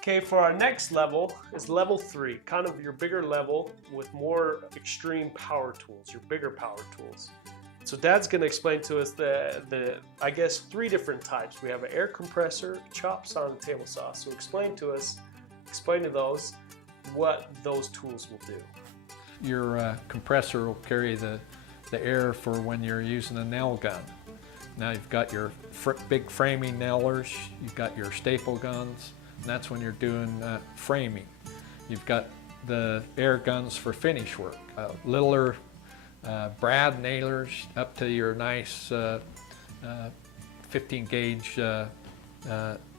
Okay, for our next level is level 3, kind of your bigger level with more extreme power tools, your bigger power tools. So Dad's going to explain to us I guess 3 different types. We have an air compressor, chop saw, and a table saw. So explain to those what those tools will do. Your compressor will carry the air for when you're using a nail gun. Now you've got your big framing nailers, you've got your staple guns, and that's when you're doing framing. You've got the air guns for finish work, littler brad nailers up to your nice 15 gauge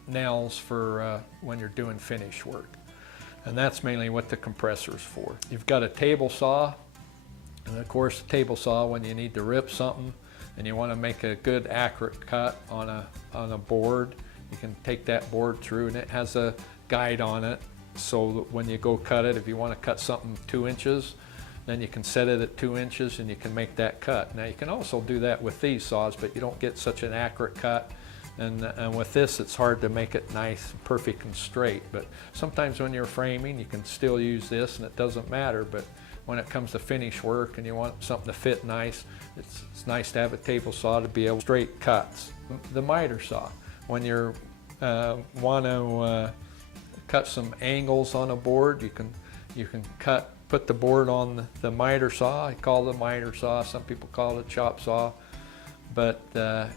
nails for when you're doing finish work. And that's mainly what the compressor is for. You've got a table saw, and of course the table saw when you need to rip something and you want to make a good accurate cut on a board. You can take that board through, and it has a guide on it, so that when you go cut it, if you want to cut something 2 inches, then you can set it at 2 inches and you can make that cut. Now you can also do that with these saws, but you don't get such an accurate cut. And with this, it's hard to make it nice, perfect, and straight. But sometimes when you're framing, you can still use this, and it doesn't matter. But when it comes to finish work and you want something to fit nice, it's nice to have a table saw to be able to straight cuts. The miter saw, when you want to cut some angles on a board, you can put the board on the miter saw. I call it a miter saw. Some people call it a chop saw. But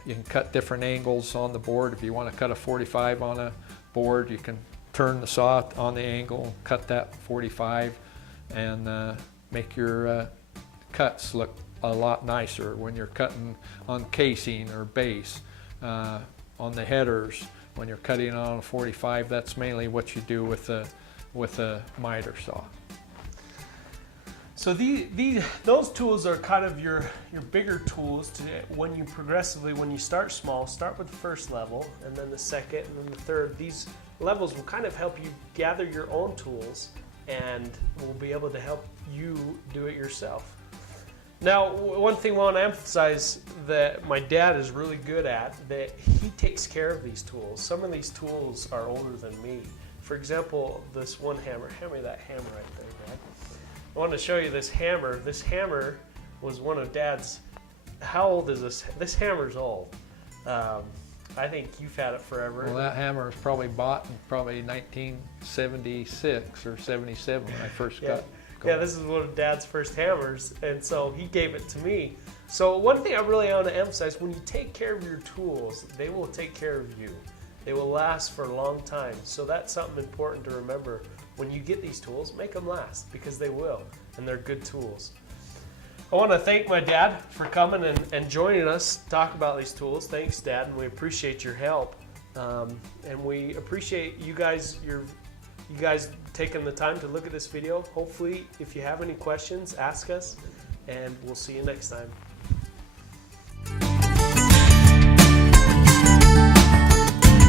you can cut different angles on the board. If you want to cut a 45 on a board, you can turn the saw on the angle, cut that 45, and make your cuts look a lot nicer when you're cutting on casing or base, on the headers. When you're cutting on a 45, that's mainly what you do with a miter saw. So those tools are kind of your bigger tools when you start small, start with the first level, and then the second, and then the third. These levels will kind of help you gather your own tools and will be able to help you do it yourself. Now, one thing I want to emphasize that my dad is really good at, that he takes care of these tools. Some of these tools are older than me. For example, this one hammer. Hand me that hammer right there, Dad. I want to show you this hammer. This hammer was one of Dad's. How old is this? This hammer's old. I think you've had it forever. Well, that hammer was probably bought in probably 1976 or 77 when I first got going. Yeah, this is one of Dad's first hammers, and so he gave it to me. So one thing I really want to emphasize, when you take care of your tools, they will take care of you. They will last for a long time. So that's something important to remember. When you get these tools, make them last, because they will, and they're good tools. I want to thank my dad for coming and joining us to talk about these tools. Thanks, Dad, and we appreciate your help. And we appreciate you guys taking the time to look at this video. Hopefully, if you have any questions, ask us, and we'll see you next time.